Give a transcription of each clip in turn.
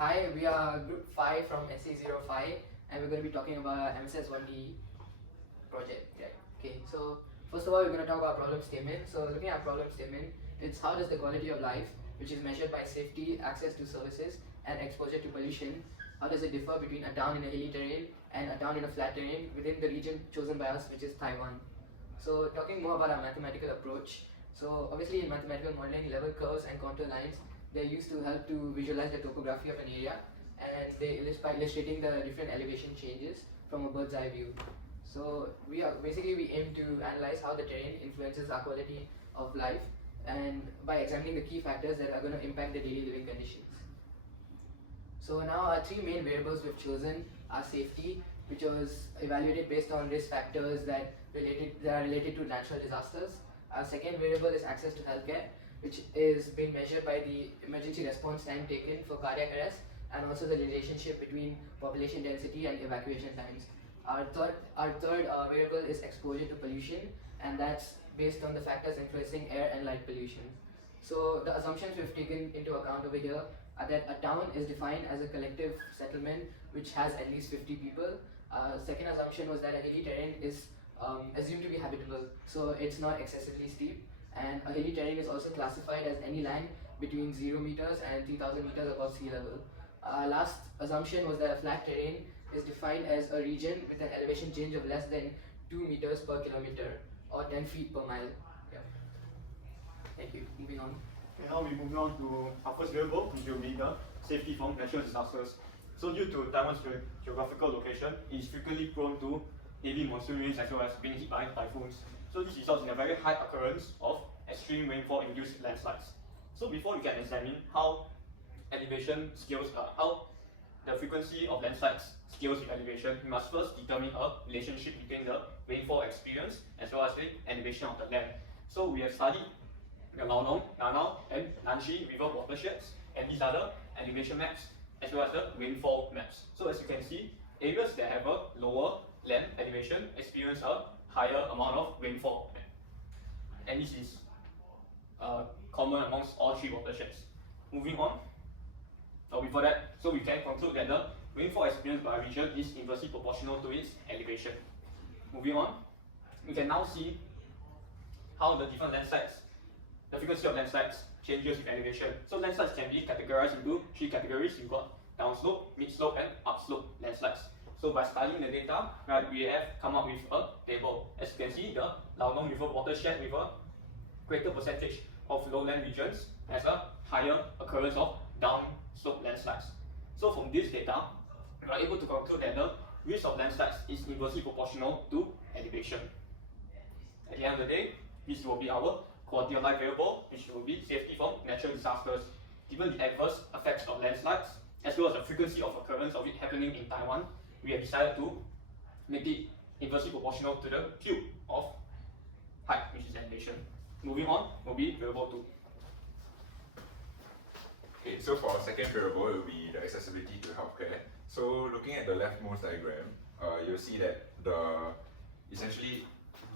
Hi, we are Group 5 from SC05 and we're going to be talking about MSS1D project. Right. Okay, so first of all, we're going to talk about problem statement. So looking at problem statement, it's how does the quality of life, which is measured by safety, access to services, and exposure to pollution, how does it differ between a town in a hilly terrain and a town in a flat terrain within the region chosen by us, which is Taiwan. So talking more about our mathematical approach. So obviously in mathematical modeling, level curves and contour lines, they're used to help to visualize the topography of an area, and they by illustrating the different elevation changes from a bird's eye view. So we aim to analyze how the terrain influences our quality of life, and by examining the key factors that are going to impact the daily living conditions. So now our three main variables we've chosen are safety, which was evaluated based on risk factors that are related to natural disasters. Our second variable is access to healthcare, which is being measured by the emergency response time taken for cardiac arrest and also the relationship between population density and evacuation times. Our third variable is exposure to pollution, and that's based on the factors influencing air and light pollution. So the assumptions we've taken into account over here are that a town is defined as a collective settlement which has at least 50 people. Second assumption was that a hilly terrain is assumed to be habitable, so it's not excessively steep. And a hilly terrain is also classified as any land between 0 meters and 3000 meters above sea level. Last assumption was that a flat terrain is defined as a region with an elevation change of less than 2 meters per kilometer or 10 feet per mile. Yeah. Thank you. Moving on. Okay, now we move on to our first variable, which will be the safety from natural disasters. So due to Taiwan's geographical location, it is frequently prone to heavy monsoon rains as well as being hit by typhoons. So this results in a very high occurrence of extreme rainfall-induced landslides. So before we can examine how elevation scales, how the frequency of landslides scales with elevation, we must first determine a relationship between the rainfall experience as well as the elevation of the land. So we have studied the Laonong, Lanao, and Nanxi river watersheds, and these are the elevation maps as well as the rainfall maps. So as you can see, areas that have a lower land elevation experience a higher amount of rainfall, and this is common amongst all three watersheds. Moving on, before that, so we can conclude that the rainfall experienced by a region is inversely proportional to its elevation. Moving on, we can now see how the different landslides, the frequency of landslides changes with elevation. So landslides can be categorized into three categories. You've got downslope, midslope, and upslope landslides. So by studying the data, right, we have come up with a table. As you can see, the Laonong River watershed with a greater percentage of lowland regions has a higher occurrence of downslope landslides. So from this data, we are able to conclude that the risk of landslides is inversely proportional to elevation. At the end of the day, this will be our quality of life variable, which will be safety from natural disasters. Given the adverse effects of landslides, as well as the frequency of occurrence of it happening in Taiwan, we have decided to make it inversely proportional to the cube of height, which is elevation. Moving on will be variable 2. Okay, so for our second variable, it will be the accessibility to healthcare. So looking at the leftmost diagram, you'll see that essentially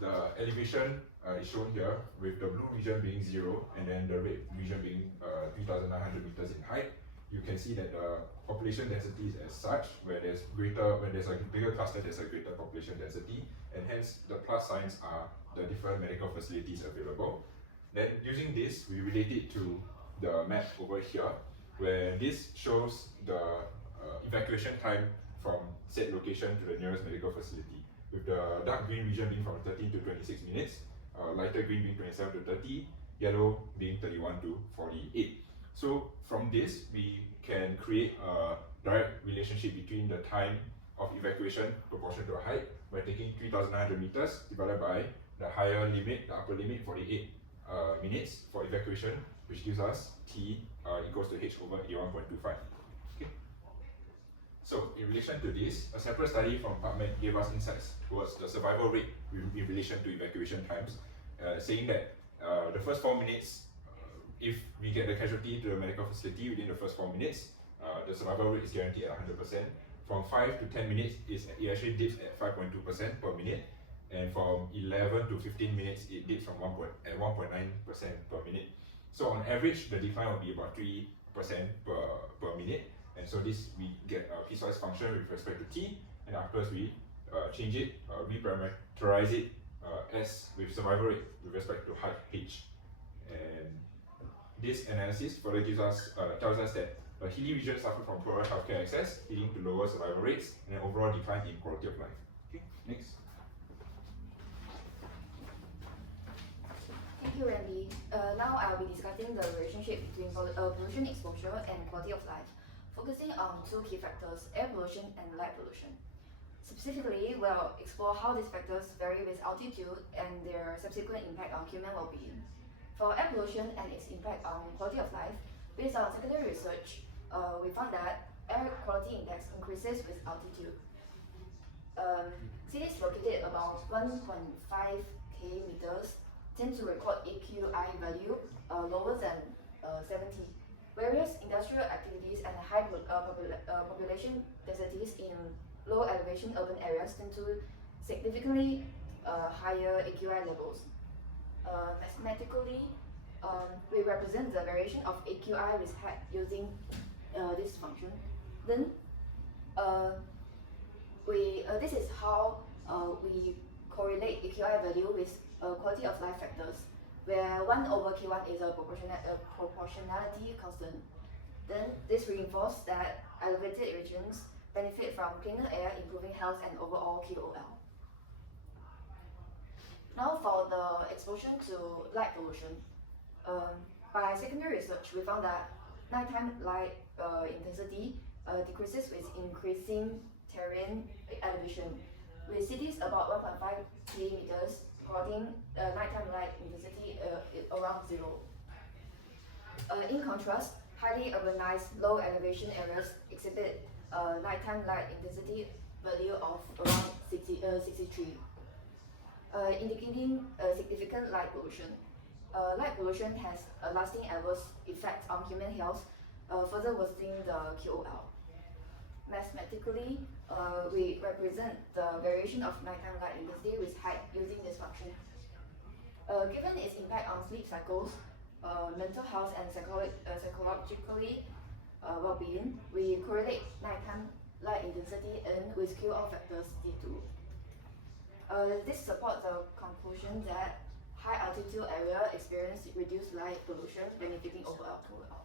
the elevation is shown here with the blue region being 0 and then the red region being 3,900 meters in height. You can see that the population density is as such, when there's a bigger cluster, there's a greater population density, and hence the plus signs are the different medical facilities available. Then using this, we relate it to the map over here, where this shows the evacuation time from said location to the nearest medical facility, with the dark green region being from 13 to 26 minutes, lighter green being 27 to 30, yellow being 31 to 48. So from this, we can create a direct relationship between the time of evacuation proportional to height by taking 3,900 meters divided by the higher limit, the upper limit, 48 minutes for evacuation, which gives us T equals to H over 81.25. Okay. So in relation to this, a separate study from PubMed gave us insights towards the survival rate in relation to evacuation times, saying that the first 4 minutes, if we get the casualty to the medical facility within the first 4 minutes, the survival rate is guaranteed at 100%. From 5 to 10 minutes, it actually dips at 5.2% per minute, and from 11 to 15 minutes, it dips from 1.9% per minute. So on average, the decline will be about 3% per minute. And so this, we get a piecewise function with respect to t, and afterwards we change it, reparameterize it as with survival rate with respect to height h. And this analysis further tells us that a hilly region suffered from poorer healthcare access, leading to lower survival rates and an overall decline in quality of life. Okay, next. Thank you, Randy. Now I'll be discussing the relationship between pollution exposure and quality of life, focusing on two key factors, air pollution and light pollution. Specifically, we'll explore how these factors vary with altitude and their subsequent impact on human well-being. For air pollution and its impact on quality of life, based on secondary research, we found that air quality index increases with altitude. Cities located about 1.5k meters tend to record AQI value lower than 70, whereas industrial activities and high population densities in low elevation urban areas tend to significantly higher AQI levels. Mathematically, we represent the variation of AQI with height using this function. Then, this is how we correlate AQI value with quality of life factors, where 1 over K1 is a proportionality constant. Then this reinforces that elevated regions benefit from cleaner air, improving health and overall QOL. Now for the exposure to light pollution. By secondary research, we found that nighttime light intensity decreases with increasing terrain elevation, with cities about 1.5 meters recording nighttime light intensity around 0. In contrast, highly urbanized low elevation areas exhibit nighttime light intensity value of around 63, indicating significant light pollution. Light pollution has a lasting adverse effect on human health, further worsening the QOL. Mathematically, we represent the variation of nighttime light intensity with height using this function. Given its impact on sleep cycles, mental health and psychologically well-being, we correlate nighttime light intensity N with QOL factors D2. This supports the conclusion that high altitude area experience reduced light pollution, benefiting overall QOL.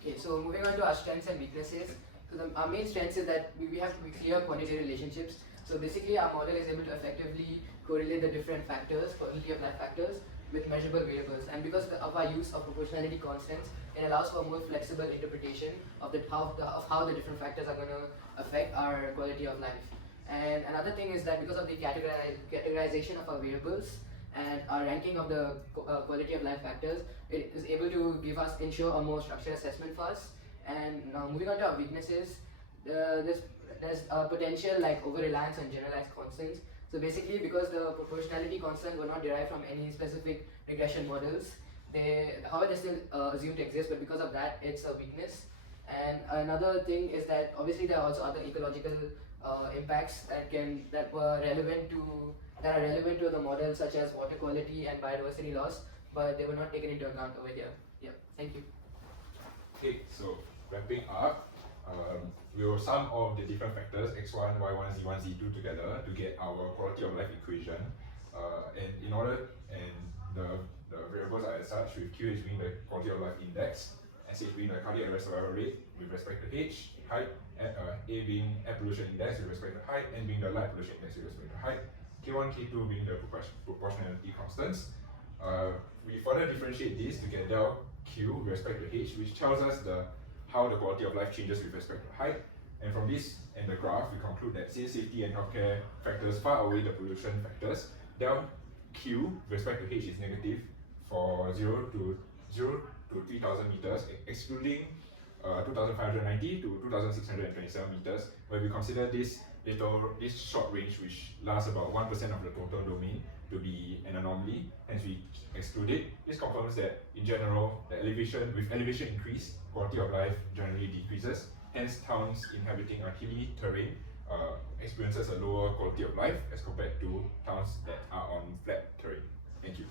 Okay, so moving on to our strengths and weaknesses. So our main strengths is that we have clear quantitative relationships. So basically our model is able to effectively correlate the different factors, quality of life factors, with measurable variables. And because of our use of proportionality constants, it allows for more flexible interpretation of how the different factors are going to affect our quality of life. And another thing is that because of the categorization of our variables and our ranking of the quality of life factors, it is able to ensure a more structured assessment for us. And now moving on to our weaknesses, there's a potential like over-reliance on generalized constants. So basically, because the proportionality constant were not derived from any specific regression models, however, they're still assumed to exist, but because of that, it's a weakness. And another thing is that obviously there are also other ecological impacts that are relevant to the model, such as water quality and biodiversity loss, but they were not taken into account over here. Yeah, thank you. Okay, so wrapping up, we will sum all the different factors x1, y1, z1, z2 together to get our quality of life equation. And the variables are as such, with QH being the quality of life index, SH being the cardiac arrest survival rate with respect to H, height, A being air pollution index with respect to height, N being the light pollution index with respect to height, K1, K2 being the proportionality constants. We further differentiate these to get del Q with respect to H, which tells us how the quality of life changes with respect to height. And from this and the graph, we conclude that since safety and healthcare factors far outweigh the pollution factors, del Q with respect to H is negative for 0 to 3,000 meters, excluding 2,590 to 2,627 meters, where we consider this short range, which lasts about 1% of the total domain, to be an anomaly, hence we exclude it. This confirms that in general, with elevation increase, quality of life generally decreases. Hence, towns inhabiting a hilly terrain experiences a lower quality of life as compared to towns that are on flat terrain. Thank you.